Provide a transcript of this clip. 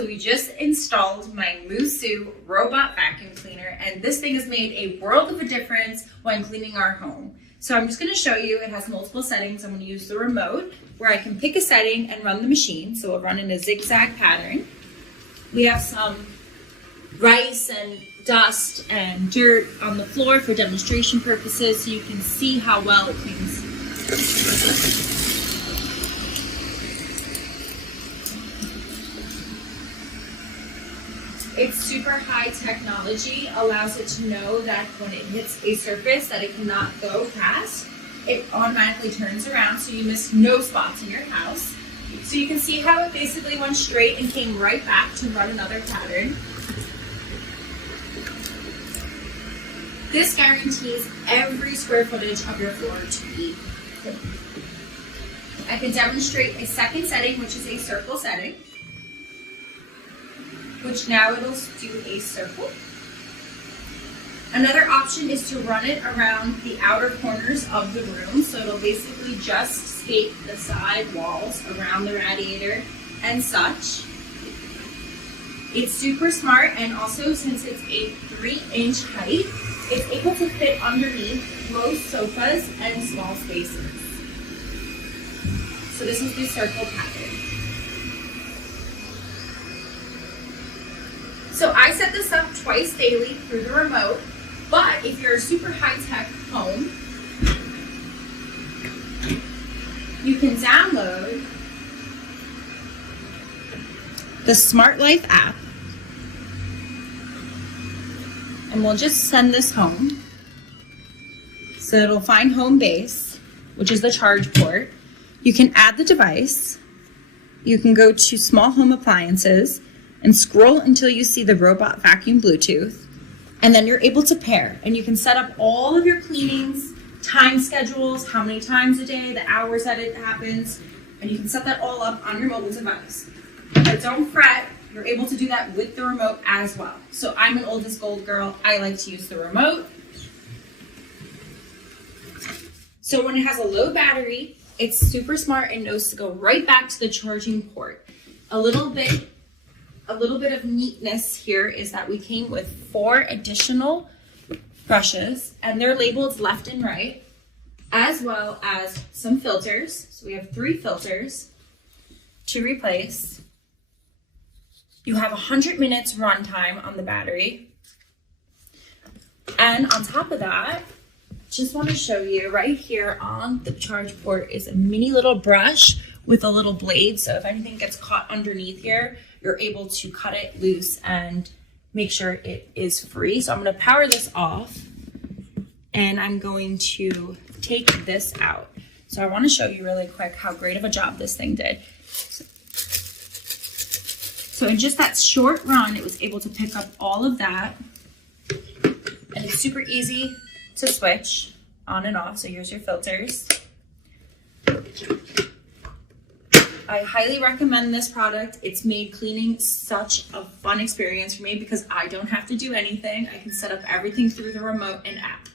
So we just installed my MOOSOO Robot Vacuum Cleaner, and this thing has made a world of a difference when cleaning our home. So I'm just going to show you, it has multiple settings. I'm going to use the remote where I can pick a setting and run the machine. So it'll run in a zigzag pattern. We have some rice and dust and dirt on the floor for demonstration purposes so you can see how well it cleans. It's super high technology, allows it to know that when it hits a surface that it cannot go past, it automatically turns around so you miss no spots in your house. So you can see how it basically went straight and came right back to run another pattern. This guarantees every square footage of your floor to be clean. I can demonstrate a second setting, which is a circle setting, which now it'll do a circle. Another option is to run it around the outer corners of the room, so it'll basically just scape the side walls around the radiator and such. It's super smart, and also since it's a 3-inch height, it's able to fit underneath most sofas and small spaces. So this is the circle pattern. So I set this up twice daily through the remote, but if you're a super high-tech home, you can download the Smart Life app, and we'll just send this home. So it'll find home base, which is the charge port. You can add the device. You can go to small home appliances and scroll until you see the robot vacuum Bluetooth, and then you're able to pair, and you can set up all of your cleanings, time schedules, how many times a day, the hours that it happens, and you can set that all up on your mobile device. But don't fret, you're able to do that with the remote as well. So I'm an old as gold girl, I like to use the remote. So when it has a low battery, it's super smart and knows to go right back to the charging port. A little bit of neatness here is that we came with 4 additional brushes, and they're labeled left and right, as well as some filters. So we have 3 filters to replace. You have 100 minutes runtime on the battery. And on top of that, just want to show you right here on the charge port is a mini little brush with a little blade. So if anything gets caught underneath here, you're able to cut it loose and make sure it is free. So I'm going to power this off, and I'm going to take this out. So I want to show you really quick how great of a job this thing did. So in just that short run, it was able to pick up all of that, and it's super easy to switch on and off. So here's your filters. I highly recommend this product. It's made cleaning such a fun experience for me because I don't have to do anything. I can set up everything through the remote and app.